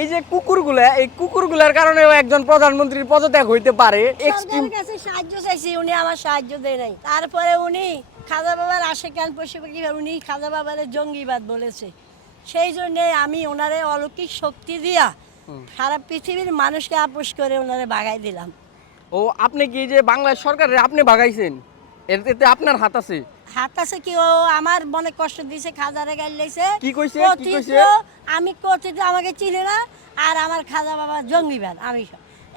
এই যে কুকুরগুলা, এই কুকুরগুলার কারণেও একজন প্রধানমন্ত্রীর পদত্যাগ হইতে পারে। সরকারের কাছে সাহায্য চাইছি, উনি আমার সাহায্য দেয় নাই। তারপরে উনি খাজা বাবার আশেকান পশুপাখি, উনি খাজা বাবারে জঙ্গিবাদ বলেছে। সেই জন্যে আমি ওনারে অলৌকিক শক্তি দিয়া সারা পৃথিবীর মানুষকে আপোষ করে ওনারে ভাগাই দিলাম। ও আপনি কি যে বাংলাদেশ সরকারের আপনি ভাগাইছেন, এতে আপনার হাত আছে? হাত আছে কি, ও আমার মনে কষ্ট দিছে, খাজারে গাল লাইছে। কি কইছে? কি কইছে? আমি কথিত আমাকে চিনে না, আর আমার খাজা বাবা জঙ্গিবাদ আমি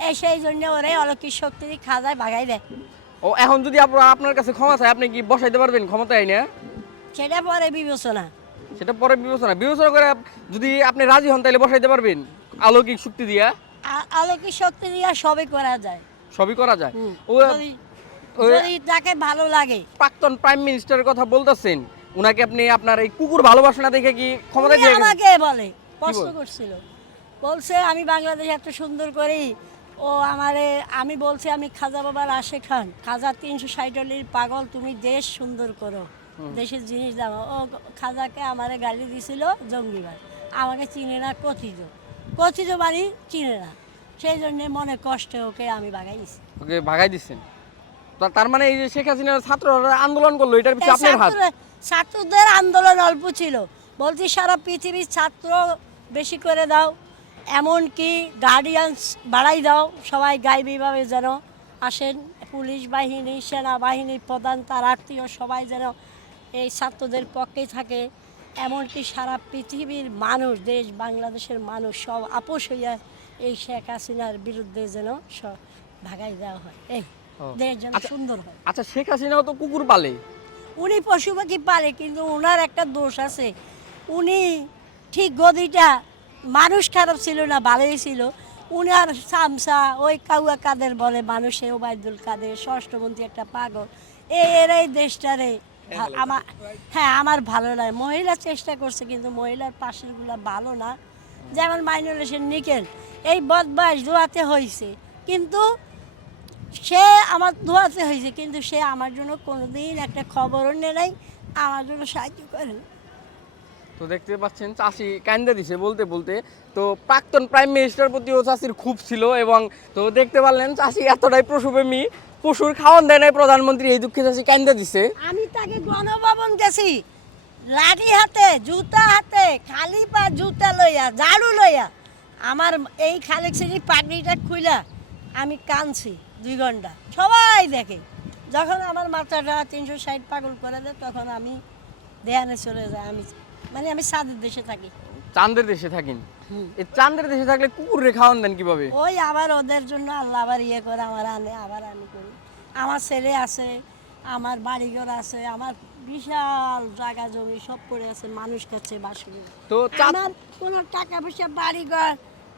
এই সেই জন্য ওরে অলৌকিক শক্তি দিয়ে খাজায় ভাগাই দেয়। ও এখন যদি আপনার কাছে ক্ষমা চাই, আপনি কি বসাইতে পারবেন ক্ষমতায় না? সেটা পরে বিবেচনা। সেটা পরে বিবেচনা করে যদি আপনি রাজি হন তাহলে বসাইতে পারবেন অলৌকিক শক্তি দিয়া? অলৌকিক শক্তি দিয়া সবই করা যায়, সবই করা যায়। ও যদি তাকে ভালো লাগে। প্রাক্তন প্রাইম মিনিস্টারের কথা বলতেছেন, উনাকে আপনি আপনার এই কুকুর ভালোবাসা না দেখে কি ক্ষমতা দিয়ে গেছেন? আমাকে বলে প্রশ্ন করছিল, বলছে আমি বাংলাদেশ এত সুন্দর করি, ও আমারে আমি বলছি আমি খাজা বাবার আশে খান, খাজা 360 পাগল, তুমি দেশ সুন্দর করো, দেশের জিনিস দাও। ও খাজাকে আমারে গালি দিছিল জঙ্গিবাদ, আমাকে চিনে না, কথিত বাড়ি চিনে না। সেই জন্যে মনে কষ্টে ওকে আমি ভাগাই দিছি। ওকে ভাগাই দিচ্ছেন? তার মানে এই যে শেখ হাসিনার ছাত্ররা আন্দোলন করলো, এটার পিছনে আপনার হাত? ছাত্রদের আন্দোলন অল্প ছিল, বলছি সারা পৃথিবীর ছাত্র বেশি করে দাও, এমনকি গার্ডিয়ান্স বাড়াই দাও, সবাই গাইবীভাবে যেন আসেন, পুলিশ বাহিনী, সেনাবাহিনীর প্রধান, তার আত্মীয় সবাই যেন এই ছাত্রদের পক্ষেই থাকে। এমনকি সারা পৃথিবীর মানুষ, দেশ বাংলাদেশের মানুষ সব আপোষ হইয়া এই শেখ হাসিনার বিরুদ্ধে যেন সব ভাগাই দেওয়া হয়, এই দেশ যেন সুন্দর হয়। আচ্ছা, শেখ হাসিনাও তো কুকুর পালে। উনি পশু পাখি পালে, কিন্তু ওনার একটা দোষ আছে, উনি ঠিক গদিটা মানুষ খারাপ ছিল না, ভালোই ছিল। উনার সামসা ওই কাউয়া কাদের বলে মানুষে, ওবায়দুল কাদের, ষষ্ঠমন্ত্রী একটা পাগল, এরাই দেশটারে আমার, হ্যাঁ আমার ভালো লাগে। মহিলা চেষ্টা করছে, কিন্তু মহিলার পাশেরগুলো ভালো না, যেমন মাইনুল হোসেন নিকেল, এই বদমাইশ দোয়াতে হয়েছে, কিন্তু সে আমার দোয়াতে হয়েছে, কিন্তু সে আমার জন্য কোনোদিন একটা খবরও নেয় নাই, আমার জন্য সাহায্য করে না। তো দেখতে পাচ্ছেন চাষি কান্দে দিছে বলতে বলতে। তো প্রাক্তন প্রাইম মিনিস্টার প্রতিও চাষির খুব ছিল, এবং তো দেখতে পারলেন চাষি এতটাই পশুপ্রেমী, পশুর খাওয়ান দেয় নাই প্রধানমন্ত্রী, এই দুঃখে চাষি কান্দে দিছে। আমি তাকে গণভবন গেছি, লাঠি হাতে, জুতা হাতে, খালি পা জুতা লইয়া, ঝাড়ু লইয়া, আমার এই খালেক শ্রেণী পাগড়িটা খুইলা আমি কাঁদছি 2 ঘন্টা, সবাই দেখে। যখন আমার মাথাটা 360 পাগল করে দেয়, তখন আমি দেয়ানে চলে যাই। আমি সাদের দেশে থাকি। চাঁদের দেশে থাকেন? এই চাঁদের দেশে থাকলে কুকুরে খাওয়ান দেন কিভাবে? ওই আবার ওদের জন্য আল্লাহ আবার ইয়ে করে আমার আনে, আবার আমি করি। আমার ছেলে আছে, আমার বাড়িঘর আছে, আমার বিশাল জায়গা জমি সব পড়ে আছে, মানুষ কাছে বাসন। তো আমার কোনো টাকা পয়সা বাড়িঘর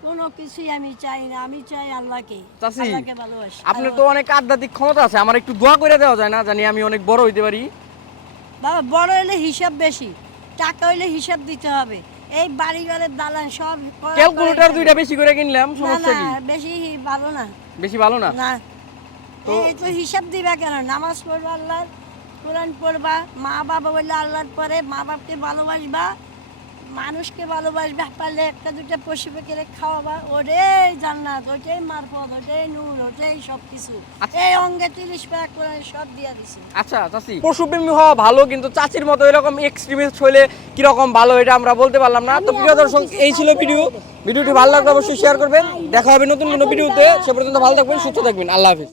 কোনো কিছুই আমি চাই না, আমি চাই আল্লাহকে, আল্লাহকে ভালোবাসি। আপনার তো অনেক আধ্যাত্মিক ক্ষমতা আছে, আমার একটু দোয়া করে দেওয়া যায় না, জানি আমি অনেক বড় হইতে পারি? বাবা, বড় হলে হিসাব বেশি, টাকা হইলে হিসাব দিতে হবে। এই বাড়িঘরের দালান সব ক্যালকুলেটর 2টা বেশি করে কিনলাম, সমস্যা কি? বেশি ভালো না। বেশি ভালো না? না, তো এই তো হিসাব দিবা কেন? নামাজ পড়বা, আল্লাহর কোরআন পড়বা, মা বাবা বললে আল্লাহর পরে মা বাপকে ভালোবাসবা, মানুষকে ভালোবাসবা, পারলে একটা দুটা পশু পাখিরে খাওয়াবা, ওটাই জান্নাত, ওটাই মারফত, ওটাই নূর, ওটাই সব কিছু। এই অঙ্গে 30 পারা কোরআন সব দিয়া দিছে। আচ্ছা চাচি, পশুপ্রেমী হওয়া ভালো, কিন্তু চাচির মতো এরকম এক্সট্রিমিস্ট হইলে কিরকম ভালো এটা আমরা বলতে পারলাম না। তো প্রিয় দর্শক, এই ছিল ভিডিওটি ভালো লাগলে অবশ্যই শেয়ার করবেন। দেখা হবে নতুন কোনো ভিডিওতে, সে পর্যন্ত ভালো থাকবেন, সুস্থ থাকবেন, আল্লাহ হাফেজ।